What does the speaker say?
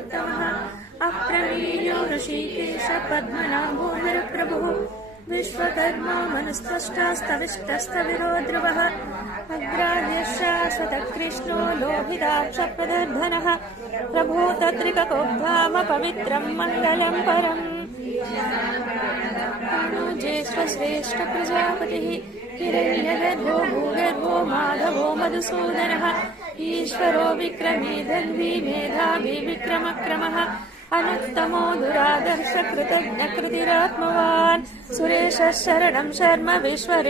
पुरुषोत्तमः अप्रमेयो ऋषिकेश पद्मनाभो नरप्रभुः विश्वकर्मा मनुस्पष्टास्तविष्टस्तविरो ध्रुवः अग्राह्यशाश्वतकृष्णो लोहिताक्षप्रदर्धनः प्रभो तत्रिककोद्धाम पवित्रं मङ्गलं परम् अनुजेष्वश्रेष्ठ प्रजापतिः हिरण्यगर्भो भूगर्भो माधवो मधुसूदनः ईश्वरो विक्रमी धन्वी मेधावी विक्रमक्रमः अनुत्तमो दुरादर्श कृतज्ञ कृतिरात्मवान् सुरेश शरणं शर्म विश्वरे